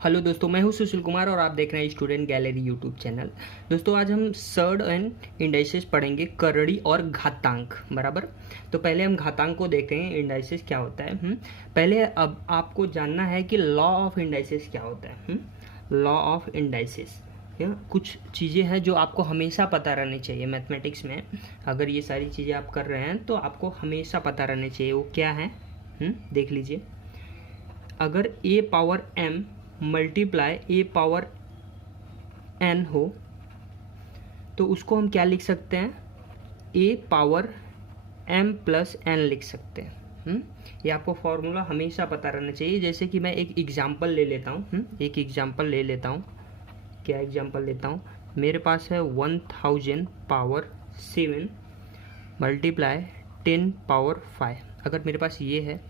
Hello दोस्तों, मैं हूं सुशील कुमार और आप देख रहे हैं स्टूडेंट गैलरी यूट्यूब चैनल। दोस्तों आज हम सर्ड एंड इंडाइसेस पढ़ेंगे, करड़ी और घातांक। बराबर। तो पहले हम घातांक को देखते हैं, इंडाइसेस क्या होता है। पहले अब आपको जानना है कि लॉ ऑफ इंडाइसेस क्या होता है। लॉ ऑफ इंडाइसेस कुछ चीज़ें हैं जो आपको हमेशा पता रहनी चाहिए मैथमेटिक्स में। अगर ये सारी चीज़ें आप कर रहे हैं तो आपको हमेशा पता रहनी चाहिए। वो क्या है देख लीजिए। अगर a power m multiply a power n हो तो उसको हम क्या लिख सकते हैं, a power m plus n लिख सकते हैं। ये आपको फॉर्मूला हमेशा पता रहना चाहिए। जैसे कि मैं एक एग्जांपल ले लेता हूँ। एक एग्जांपल ले लेता हूँ। क्या एग्जांपल लेता हूँ, मेरे पास है 1000 पावर 7 मल्टीप्लाई 10 पावर 5। अगर मेरे पास ये है,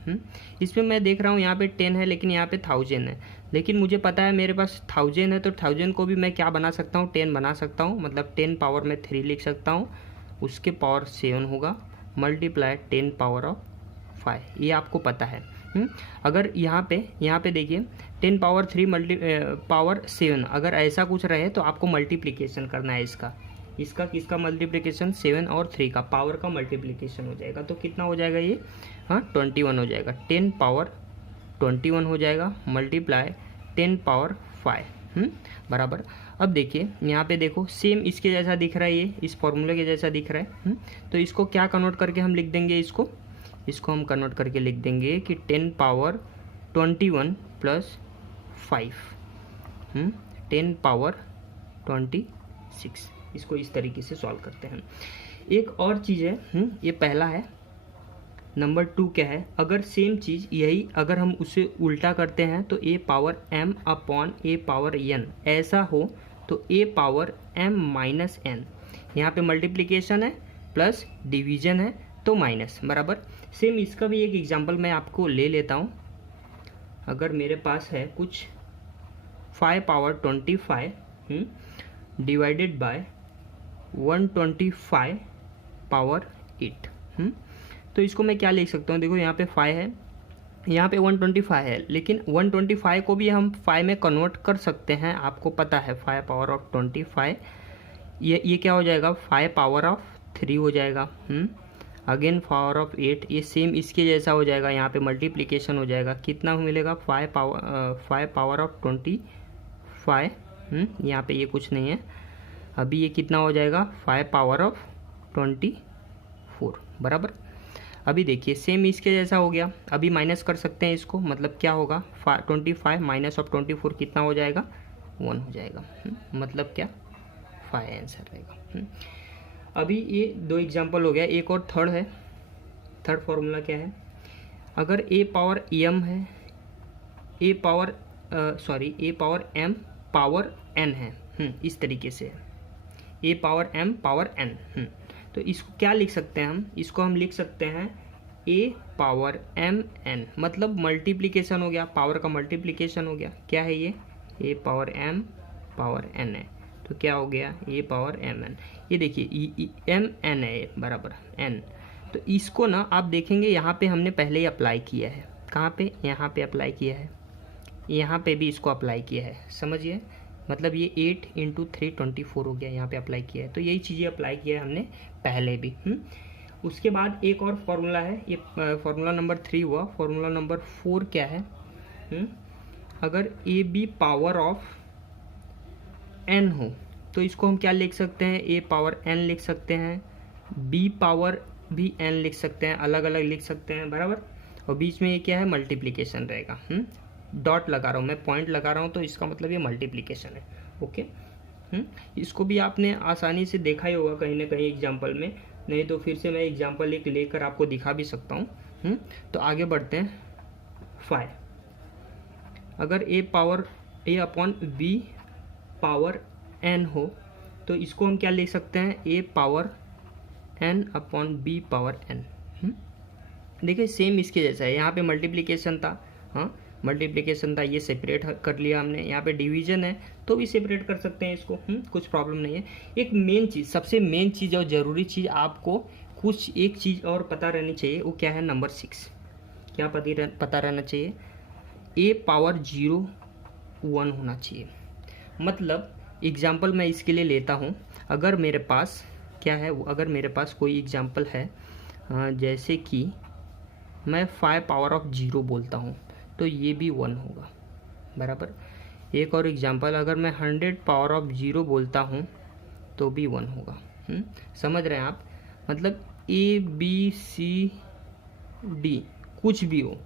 इसमें मैं देख रहा हूँ यहाँ पे 10 है लेकिन यहाँ पे 1000 है। लेकिन मुझे पता है मेरे पास 1000 है तो 1000 को भी मैं क्या बना सकता हूँ, 10 बना सकता हूँ। मतलब 10 पावर में 3 लिख सकता हूँ, उसके पावर 7 होगा मल्टीप्लाई 10 पावर ऑफ 5। ये आपको पता है। अगर यहाँ पे देखिए 10 पावर 3 पावर 7, अगर ऐसा कुछ रहे तो आपको मल्टीप्लिकेशन करना है इसका किसका मल्टीप्लिकेशन, 7 और 3 का पावर का मल्टीप्लिकेशन हो जाएगा। तो कितना हो जाएगा ये, 21 हो जाएगा। 10 पावर 21 हो जाएगा मल्टीप्लाई 10 पावर 5 बराबर। अब देखिए यहाँ पे देखो, सेम इसके जैसा दिख रहा है, ये इस फॉर्मूले के जैसा दिख रहा है। तो इसको क्या कन्वर्ट करके हम लिख देंगे, इसको हम कन्वर्ट करके लिख देंगे कि 10 पावर 21 प्लस 5 10 पावर 26। इसको इस तरीके से सॉल्व करते हैं। एक और चीज़ है, ये पहला है। नंबर 2 क्या है, अगर सेम चीज़ यही अगर हम उसे उल्टा करते हैं तो a power m upon a power n ऐसा हो तो a power m minus n, यहाँ पे मल्टीप्लिकेशन है प्लस डिवीजन है तो माइनस। बराबर। सेम इसका भी एक एग्जांपल मैं आपको ले लेता हूँ। अगर मेरे पास है कुछ 5 पावर 25 डिवाइडेड बाय 125 पावर 8 तो इसको मैं क्या लिख सकता हूँ, देखो यहाँ पे 5 है, यहाँ पे 125 है, लेकिन 125 को भी हम 5 में कन्वर्ट कर सकते हैं। आपको पता है 5 पावर ऑफ 25 ये क्या हो जाएगा, 5 पावर ऑफ 3 हो जाएगा। अगेन पावर ऑफ 8, ये सेम इसके जैसा हो जाएगा, यहाँ पे मल्टीप्लिकेशन हो जाएगा। कितना मिलेगा, 5 पावर ऑफ 25 यहाँ पे ये कुछ नहीं है। अभी ये कितना हो जाएगा, 5 पावर ऑफ 24 बराबर। अभी देखिए सेम इसके जैसा हो गया। अभी माइनस कर सकते हैं इसको, मतलब क्या होगा, 25 माइनस ऑफ 24 कितना हो जाएगा, 1 हो जाएगा। मतलब क्या, 5 आंसर रहेगा। अभी ये 2 एग्जांपल हो गया। एक और थर्ड है। थर्ड फॉर्मूला क्या है, अगर a पावर m है, a power m power n है, इस तरीके से a power m power n। तो इसको क्या लिख सकते हैं हम, इसको हम लिख सकते हैं a पावर m n, मतलब मल्टीप्लिकेशन हो गया, पावर का मल्टीप्लिकेशन हो गया। क्या है ये, a power m power n है, तो क्या हो गया, a पावर m n। ये देखिए m n है बराबर n। तो इसको ना आप देखेंगे यहाँ पे हमने पहले ही अप्लाई किया है। कहाँ पे, यहाँ पे अप्लाई किया है, यहाँ पे भी इसको अप्लाई किया है। समझिए, मतलब ये 8 × 3 24 हो गया, यहाँ पे अप्लाई किया है। तो यही चीज़ें अप्लाई किया है हमने पहले भी। उसके बाद एक और फॉर्मूला है, ये फॉर्मूला नंबर 3 हुआ। फॉर्मूला नंबर 4 क्या है, अगर A B power of n हो तो इसको हम क्या लिख सकते हैं, a पावर n लिख सकते हैं, b पावर भी n लिख सकते हैं, अलग अलग लिख सकते हैं। बराबर। और बीच में ये क्या है, मल्टीप्लिकेशन रहेगा। डॉट लगा रहा हूँ मैं, पॉइंट लगा रहा हूँ, तो इसका मतलब ये मल्टीप्लिकेशन है। ओके। इसको भी आपने आसानी से देखा ही होगा कहीं ना कहीं एग्जाम्पल में, नहीं तो फिर से मैं एग्जाम्पल एक लेकर आपको दिखा भी सकता हूँ। तो आगे बढ़ते हैं। 5, अगर a upon b power n हो तो इसको हम क्या लिख सकते हैं, a power n upon b power n। देखिए सेम इसके जैसा है, यहाँ पे मल्टीप्लिकेशन था, मल्टीप्लिकेशन था, ये सेपरेट कर लिया हमने। यहाँ पे डिवीजन है तो भी सेपरेट कर सकते हैं इसको, कुछ प्रॉब्लम नहीं है। एक मेन चीज़, सबसे मेन चीज़ और ज़रूरी चीज़ आपको कुछ एक चीज़ और पता रहनी चाहिए, वो क्या है, नंबर 6। क्या पता रहना चाहिए, a पावर 0 1 होना चाहिए। मतलब एग्जाम्पल मैं इसके लिए लेता हूँ, अगर मेरे पास क्या है, अगर मेरे पास कोई एग्जाम्पल है जैसे कि मैं 5 पावर ऑफ 0 बोलता हूँ तो ये भी 1 होगा, बराबर। एक और एग्जाम्पल, अगर मैं 100 पावर ऑफ 0 बोलता हूँ तो भी 1 होगा। समझ रहे हैं आप? मतलब ABCD कुछ भी हो,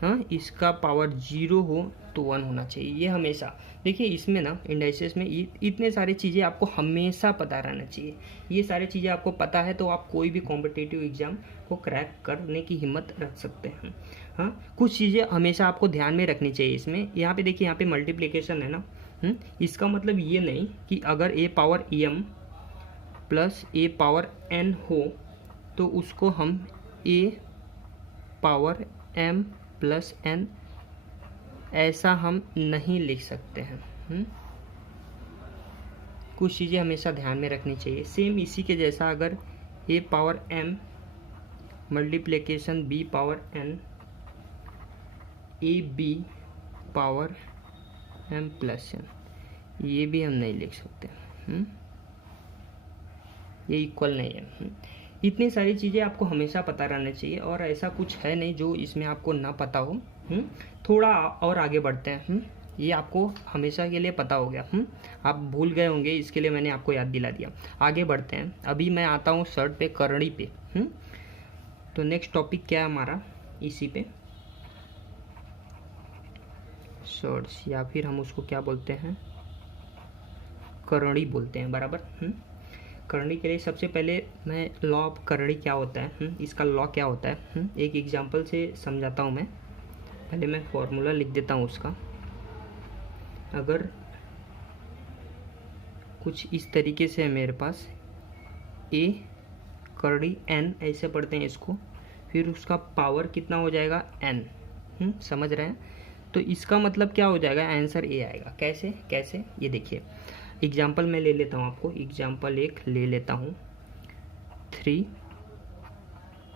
हाँ, इसका पावर 0 हो तो 1 होना चाहिए। ये हमेशा देखिए, इसमें ना इंडाइसेस में इतने सारी चीज़ें आपको हमेशा पता रहना चाहिए। ये सारी चीज़ें आपको पता है तो आप कोई भी कॉम्पिटिटिव एग्जाम को क्रैक करने की हिम्मत रख सकते हैं। हाँ, कुछ चीज़ें हमेशा आपको ध्यान में रखनी चाहिए इसमें। यहाँ पे देखिए, यहाँ पे मल्टीप्लिकेशन है ना, इसका मतलब ये नहीं कि अगर a power m plus a power n हो तो उसको हम a power m plus n ऐसा हम नहीं लिख सकते हैं। कुछ चीज़ें हमेशा ध्यान में रखनी चाहिए। सेम इसी के जैसा, अगर a power m multiplication b power n ab power m plus n, ये भी हम नहीं लिख सकते, ये इक्वल नहीं है। इतनी सारी चीज़ें आपको हमेशा पता रहना चाहिए और ऐसा कुछ है नहीं जो इसमें आपको ना पता हो। थोड़ा और आगे बढ़ते हैं। ये आपको हमेशा के लिए पता हो गया। आप भूल गए होंगे, इसके लिए मैंने आपको याद दिला दिया। आगे बढ़ते हैं। अभी मैं आता हूँ शर्ट पे, करड़ी पे। तो नेक्स्ट टॉपिक क्या है हमारा, इसी पे शर्ट्स, या फिर हम उसको क्या बोलते हैं, करड़ी बोलते हैं, बराबर। करड़ी के लिए सबसे पहले मैं लॉ ऑफ करड़ी क्या होता है, इसका लॉ क्या होता है, एक एग्जांपल से समझाता हूँ मैं। पहले मैं फॉर्मूला लिख देता हूँ उसका। अगर कुछ इस तरीके से है मेरे पास, a करड़ी n ऐसे पढ़ते हैं इसको, फिर उसका पावर कितना हो जाएगा n, समझ रहे हैं? तो इसका मतलब क्या हो जाएगा, आंसर a आएगा। कैसे कैसे, ये देखिए एग्जाम्पल मैं ले लेता हूँ आपको। एग्जाम्पल एक ले लेता हूँ, 3,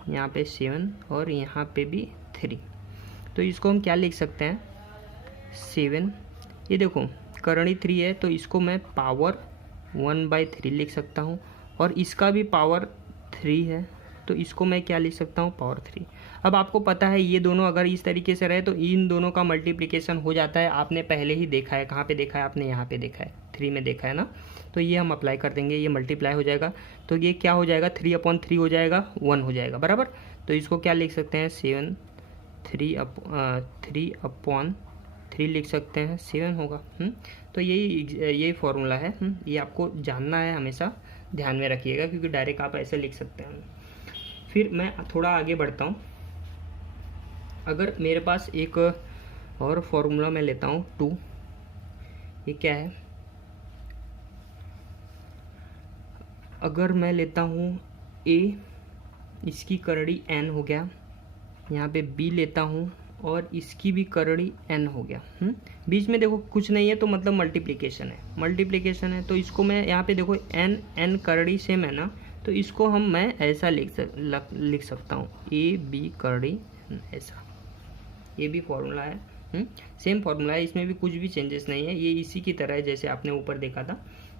यहाँ पे 7 और यहाँ पे भी 3। तो इसको हम क्या लिख सकते हैं, 7, ये देखो करणी 3 है तो इसको मैं पावर 1/3 लिख सकता हूँ, और इसका भी पावर 3 है तो इसको मैं क्या लिख सकता हूँ, पावर 3। अब आपको पता है ये दोनों अगर इस तरीके से रहे तो इन दोनों का मल्टीप्लिकेशन हो जाता है। आपने पहले ही देखा है, कहाँ पे देखा है आपने, यहाँ पे देखा है, 3 में देखा है ना। तो ये हम अप्लाई कर देंगे, ये मल्टीप्लाई हो जाएगा तो ये क्या हो जाएगा, 3/3 हो जाएगा, 1 हो जाएगा, बराबर। तो इसको क्या लिख सकते हैं, 7, 3/3 लिख सकते हैं, 7 होगा। तो यही फॉर्मूला है। ये आपको जानना है, हमेशा ध्यान में रखिएगा, क्योंकि डायरेक्ट आप ऐसे लिख सकते हैं। फिर मैं थोड़ा आगे बढ़ता हूँ। अगर मेरे पास एक और फॉर्मूला मैं लेता हूँ 2, ये क्या है, अगर मैं लेता हूँ a, इसकी करड़ी n हो गया, यहाँ पे b लेता हूँ और इसकी भी करड़ी n हो गया। बीच में देखो कुछ नहीं है तो मतलब मल्टीप्लिकेशन है, तो इसको मैं यहाँ पे देखो n करड़ी सेम है ना, तो इसको मैं ऐसा लिख सकता हूँ, a b करड़ी ऐसा। ये भी फॉर्मूला है, सेम फॉर्मूला है, इसमें भी कुछ भी चेंजेस नहीं है, ये इसी की तरह है जैसे आपने ऊपर देखा था।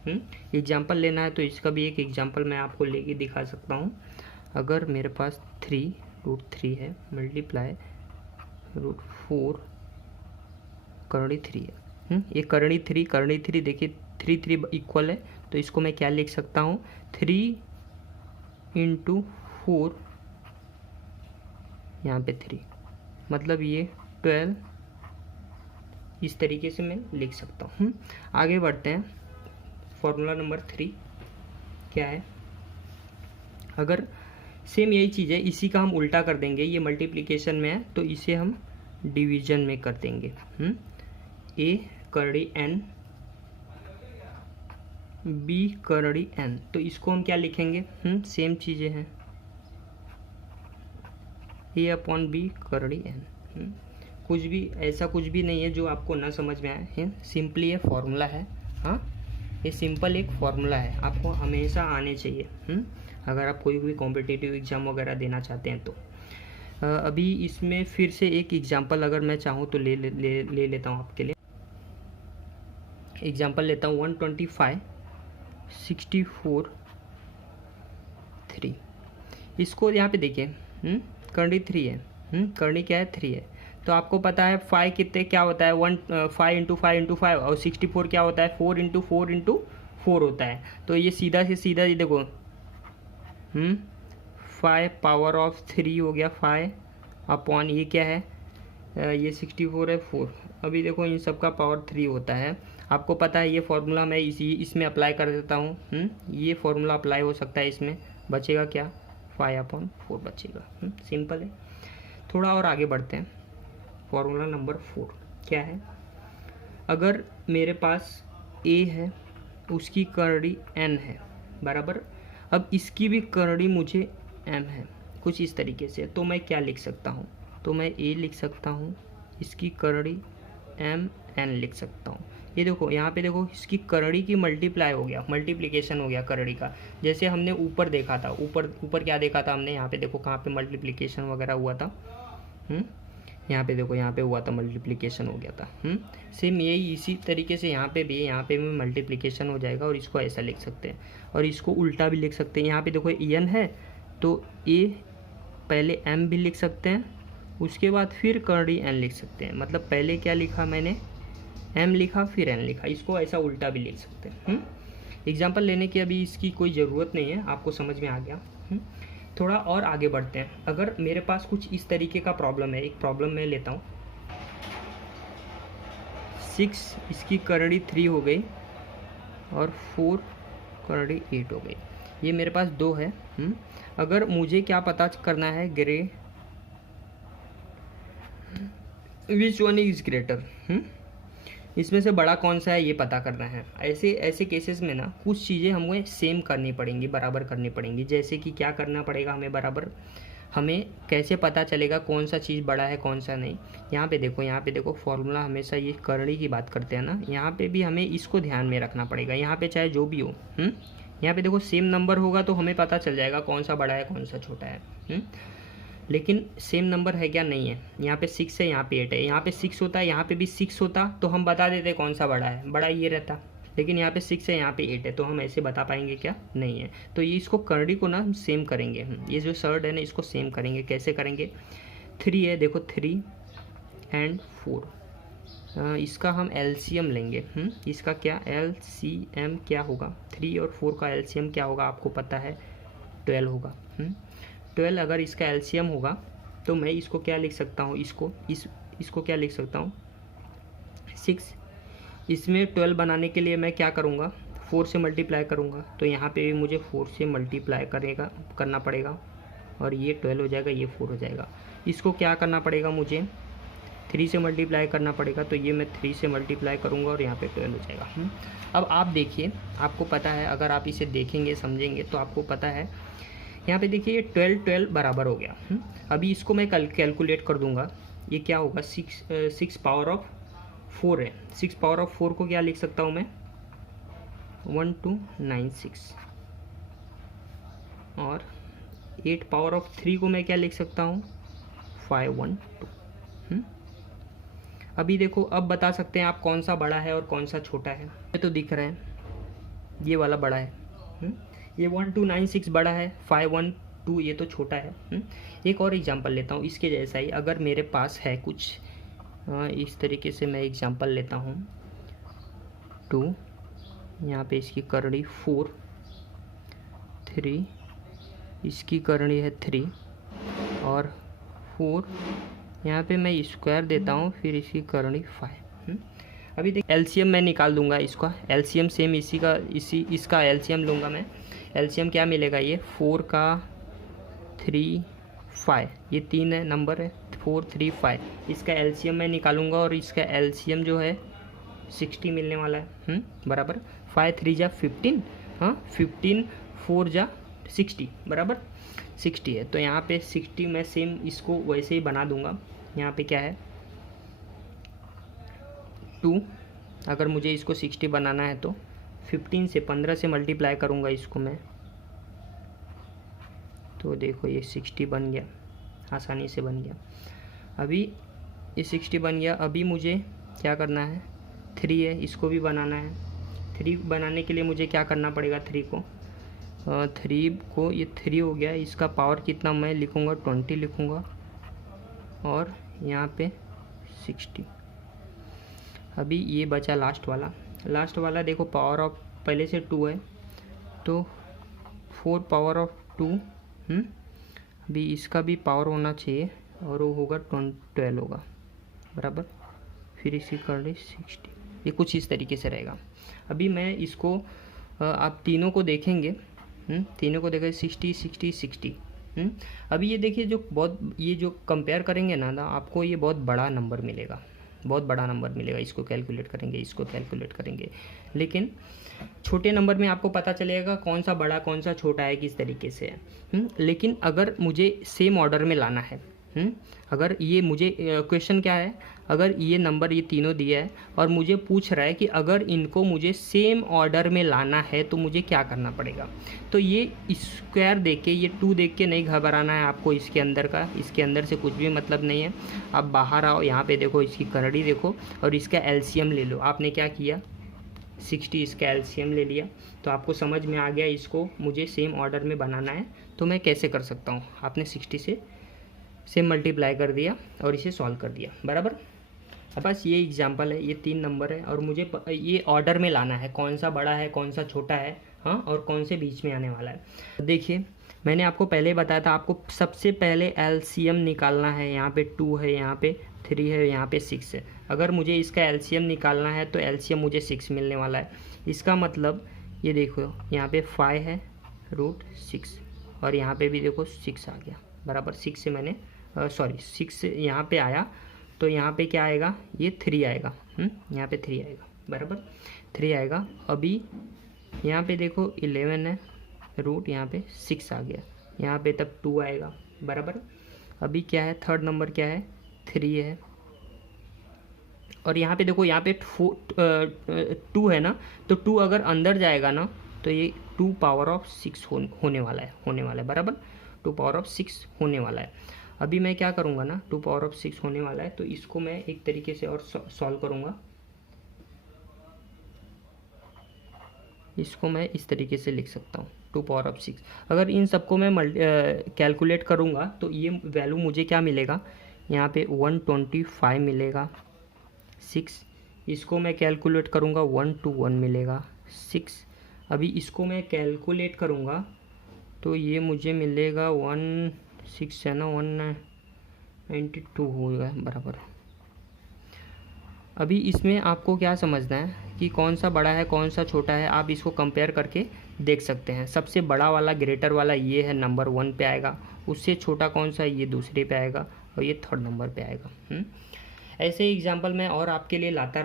एग्जाम्पल लेना है तो इसका भी एक एग्जाम्पल मैं आपको लेके दिखा सकता हूँ। अगर मेरे पास 3√3 है मल्टीप्लाई √4 करड़ी 3 है, ये करड़ी 3 देखिए 3 इक्वल है, तो इसको मैं क्या लिख सकता हूँ, 3 × 4, यहाँ पे 3, मतलब ये 12, इस तरीके से मैं लिख सकता हूँ। आगे बढ़ते हैं। फॉर्मूला नंबर 3 क्या है, अगर सेम यही चीज़ है, इसी का हम उल्टा कर देंगे, ये मल्टीप्लिकेशन में है तो इसे हम डिवीजन में कर देंगे। a करड़ी n, b करड़ी n, तो इसको हम क्या लिखेंगे, सेम चीज़ें हैं, a/b करड़ी n। कुछ भी ऐसा कुछ भी नहीं है जो आपको ना समझ में आए हैं, सिंपली ये फॉर्मूला है। हाँ, ये सिंपल एक फॉर्मूला है, आपको हमेशा आने चाहिए अगर आप कोई भी कॉम्पिटिटिव एग्ज़ाम वगैरह देना चाहते हैं तो। अभी इसमें फिर से एक एग्जांपल अगर मैं चाहूँ तो ले लेता हूँ आपके लिए। एग्जांपल लेता हूँ 125 64 3। इसको यहाँ पे देखिए करनी 3 है, करनी क्या है 3 है। तो आपको पता है 5 कितने क्या होता है 5 इंटू 5 इंटू 5 और 64 क्या होता है 4 इंटू 4 इंटू 4 होता है। तो ये सीधा से सीधा ये देखो 5 पावर ऑफ 3 हो गया 5 अपॉन ये क्या है ये 64 है 4। अभी देखो इन सब का पावर 3 होता है। आपको पता है ये फॉर्मूला मैं इसमें अप्लाई कर देता हूँ। ये फॉर्मूला अप्लाई हो सकता है इसमें, बचेगा क्या 5/4 बचेगा। सिंपल है। थोड़ा और आगे बढ़ते हैं। फॉर्मूला नंबर 4 क्या है, अगर मेरे पास ए है उसकी करड़ी n है बराबर, अब इसकी भी करड़ी मुझे m है कुछ इस तरीके से, तो मैं क्या लिख सकता हूँ, तो मैं a लिख सकता हूँ, इसकी करड़ी m n लिख सकता हूँ। ये देखो यहाँ पे देखो इसकी करड़ी की मल्टीप्लाई हो गया, मल्टीप्लिकेशन हो गया करड़ी का। जैसे हमने ऊपर देखा था, ऊपर क्या देखा था हमने, यहाँ पे देखो कहाँ पे मल्टीप्लिकेशन वगैरह हुआ था। यहाँ पे देखो यहाँ पे हुआ था मल्टीप्लिकेशन हो गया था। सेम यही इसी तरीके से यहाँ पे भी मल्टीप्लिकेशन हो जाएगा और इसको ऐसा लिख सकते हैं और इसको उल्टा भी लिख सकते हैं। यहाँ पे देखो एन है तो ए पहले एम भी लिख सकते हैं, उसके बाद फिर करड़ी एन लिख सकते हैं। मतलब पहले क्या लिखा मैंने एम लिखा फिर एन लिखा, इसको ऐसा उल्टा भी लिख सकते हैं। एग्जाम्पल लेने की अभी इसकी कोई ज़रूरत नहीं है, आपको समझ में आ गया। थोड़ा और आगे बढ़ते हैं। अगर मेरे पास कुछ इस तरीके का प्रॉब्लम है, एक प्रॉब्लम मैं लेता हूँ 6 इसकी करड़ी 3 हो गई और 4 करड़ी 8 हो गई। ये मेरे पास 2 है। अगर मुझे क्या पता करना है grey which one is greater, इसमें से बड़ा कौन सा है ये पता करना है। ऐसे केसेस में ना कुछ चीज़ें हमें सेम करनी पड़ेंगी, बराबर करनी पड़ेंगी। जैसे कि क्या करना पड़ेगा हमें बराबर, हमें कैसे पता चलेगा कौन सा चीज़ बड़ा है कौन सा नहीं। यहाँ पे देखो फॉर्मूला हमेशा ये करड़ी की बात करते हैं ना, यहाँ पे भी हमें इसको ध्यान में रखना पड़ेगा। यहाँ पे चाहे जो भी हो, यहाँ पे देखो सेम नंबर होगा तो हमें पता चल जाएगा कौन सा बड़ा है कौन सा छोटा है। लेकिन सेम नंबर है क्या, नहीं है। यहाँ पे 6 है, यहाँ पे 8 है। यहाँ पे 6 होता है, यहाँ पे भी 6 होता तो हम बता देते कौन सा बड़ा है, बड़ा ये रहता। लेकिन यहाँ पे 6 है, यहाँ पे 8 है, तो हम ऐसे बता पाएंगे क्या, नहीं है। तो ये इसको करड़ी को ना हम सेम करेंगे। ये जो सर्ड है ना इसको सेम करेंगे। कैसे करेंगे, 3 है देखो 3 एंड 4, इसका हम एलसीएम लेंगे। इसका क्या एलसीएम क्या होगा, 3 और 4 का एलसीएम क्या होगा आपको पता है 12 होगा। 12 अगर इसका एलसीएम होगा तो मैं इसको क्या लिख सकता हूँ, इसको क्या लिख सकता हूँ 6। इसमें 12 बनाने के लिए मैं क्या करूँगा 4 से मल्टीप्लाई करूँगा, तो यहाँ पे भी मुझे 4 से मल्टीप्लाई करना पड़ेगा और ये 12 हो जाएगा, ये 4 हो जाएगा। इसको क्या करना पड़ेगा मुझे 3 से मल्टीप्लाई करना पड़ेगा, तो ये मैं 3 से मल्टीप्लाई करूँगा और यहाँ पे 12 हो जाएगा। अब आप देखिए, आपको पता है अगर आप इसे देखेंगे समझेंगे तो आपको पता है यहाँ पे देखिए ये 12 बराबर हो गया। अभी इसको मैं कैलकुलेट कर दूंगा, ये क्या होगा 6 पावर ऑफ 4 है। 6 पावर ऑफ 4 को क्या लिख सकता हूँ मैं 1296 और 8 पावर ऑफ 3 को मैं क्या लिख सकता हूँ 512। अभी देखो अब बता सकते हैं आप कौन सा बड़ा है और कौन सा छोटा है। ये तो दिख रहा है ये वाला बड़ा है, ये 1296 बड़ा है, 512 ये तो छोटा है। एक और एग्जांपल लेता हूँ इसके जैसा ही। अगर मेरे पास है कुछ इस तरीके से, मैं एग्जांपल लेता हूँ 2, यहाँ पे इसकी करड़ी 4, 3 इसकी करड़ी है 3 और 4, यहाँ पे मैं स्क्वायर देता हूँ, फिर इसकी करड़ी 5। अभी देख एलसीएम मैं निकाल दूंगा, इसका एलसीएम सेम इसका एलसीएम लूँगा मैं। एलसीएम क्या मिलेगा, ये 4 का 3 5, ये 3 है नंबर है 4 3 5, इसका एलसीएम मैं निकालूंगा और इसका एलसीएम जो है 60 मिलने वाला है। बराबर 5 3 जा 15, 15 4 जा 60 बराबर 60 है। तो यहाँ पे 60 मैं सेम इसको वैसे ही बना दूंगा। यहाँ पे क्या है 2, अगर मुझे इसको 60 बनाना है तो 15 से 15 से मल्टीप्लाई करूँगा इसको मैं, तो देखो ये 60 बन गया, आसानी से बन गया। अभी ये 60 बन गया। अभी मुझे क्या करना है 3 है, इसको भी बनाना है। 3 बनाने के लिए मुझे क्या करना पड़ेगा, 3 को 3 को, ये 3 हो गया, इसका पावर कितना मैं लिखूँगा, 20 लिखूँगा, और यहाँ पे 60। अभी ये बचा लास्ट वाला देखो, पावर ऑफ पहले से 2 है, तो 4 पावर ऑफ 2, अभी इसका भी पावर होना चाहिए, और वो होगा 12 होगा, बराबर। फिर इसी कर ले 60, ये कुछ इस तरीके से रहेगा। अभी मैं इसको आप तीनों को देखेंगे, तीनों को देखें 60 60 60। अभी ये देखिए, ये जो कंपेयर करेंगे ना आपको ये बहुत बड़ा नंबर मिलेगा, बहुत बड़ा नंबर मिलेगा। इसको कैलकुलेट करेंगे, लेकिन छोटे नंबर में आपको पता चलेगा कौन सा बड़ा कौन सा छोटा है, किस तरीके से है। लेकिन अगर मुझे सेम ऑर्डर में लाना है, अगर ये मुझे क्वेश्चन क्या है, अगर ये नंबर ये तीनों दिया है और मुझे पूछ रहा है कि अगर इनको मुझे सेम ऑर्डर में लाना है तो मुझे क्या करना पड़ेगा, तो ये स्क्वायर देख के, ये 2 देख के नहीं घबराना है आपको। इसके अंदर से कुछ भी मतलब नहीं है। आप बाहर आओ, यहाँ पे देखो, इसकी करड़ी देखो और इसका एलसीएम ले लो। आपने क्या किया, 60 इसका एलसीएम ले लिया, तो आपको समझ में आ गया इसको मुझे सेम ऑर्डर में बनाना है तो मैं कैसे कर सकता हूँ। आपने 60 से मल्टीप्लाई कर दिया और इसे सॉल्व कर दिया, बराबर। अब बस ये एग्जाम्पल है, ये 3 नंबर है और मुझे ये ऑर्डर में लाना है, कौन सा बड़ा है कौन सा छोटा है, हाँ, और कौन से बीच में आने वाला है। देखिए मैंने आपको पहले बताया था, आपको सबसे पहले एलसीएम निकालना है। यहाँ पे 2 है, यहाँ पे 3 है, यहाँ पे 6 है। अगर मुझे इसका एलसीएम निकालना है तो एलसीएम मुझे 6 मिलने वाला है। इसका मतलब ये देखो, यहाँ पे 5 है √6 और यहाँ पे भी देखो 6 आ गया, बराबर। 6 से मैंने 6 यहाँ पे आया, तो यहाँ पे क्या आएगा, ये 3 आएगा, यहाँ पे 3 आएगा, बराबर 3 आएगा। अभी यहाँ पे देखो 11 है, रूट यहाँ पे 6 आ गया, यहाँ पे तब 2 आएगा, बराबर। अभी क्या है, थर्ड नंबर क्या है, 3 है, और यहाँ पे देखो, यहाँ पे 2 है ना, तो 2 अगर अंदर जाएगा ना तो ये 2 पावर ऑफ 6 होने वाला है, बराबर। 2 पावर ऑफ 6 होने वाला है। अभी मैं क्या करूँगा ना, 2 पावर ऑफ 6 होने वाला है, तो इसको मैं एक तरीके से और सॉल्व करूँगा। इसको मैं इस तरीके से लिख सकता हूँ, 2 पावर ऑफ 6। अगर इन सबको मैं कैलकुलेट करूँगा तो ये वैल्यू मुझे क्या मिलेगा, यहाँ पे 125 मिलेगा 6। इसको मैं कैलकुलेट करूँगा 121 मिलेगा 6। अभी इसको मैं कैलकुलेट करूँगा तो ये मुझे मिलेगा 16 है ना, 192 होगा, बराबर। अभी इसमें आपको क्या समझना है कि कौन सा बड़ा है कौन सा छोटा है, आप इसको कंपेयर करके देख सकते हैं। सबसे बड़ा वाला ग्रेटर वाला ये है, नंबर 1 पे आएगा। उससे छोटा कौन सा, ये दूसरे पे आएगा और ये थर्ड नंबर पे आएगा। ऐसे एग्जाम्पल मैं और आपके लिए लाता रहूँ।